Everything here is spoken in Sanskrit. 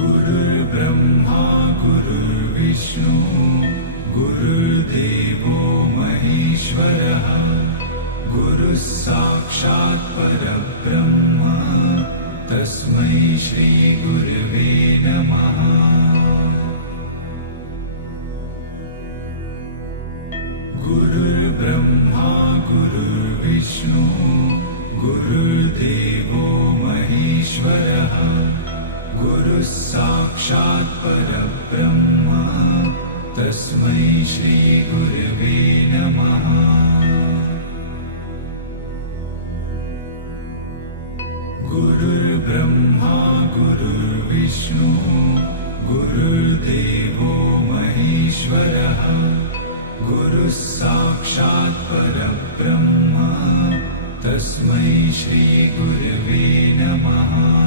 गुरुर्ब्रह्मा गुरुर्विष्णु गुरुर्देवो महेश्वरः गुरुः साक्षात् परब्रह्म तस्मै श्री गुरवे नमः। गुरुर्ब्रह्मा गुरुर्विष्णु गुरुर्देवो महेश्वरः गुरुः साक्षात् परब्रह्म तस्मै श्री गुरवे नमः। गुरुर्ब्रह्मा गुरुर्विष्णु गुरुर्देवो महेश्वरः गुरुः साक्षात् परब्रह्म तस्मै श्री गुरवे नमः।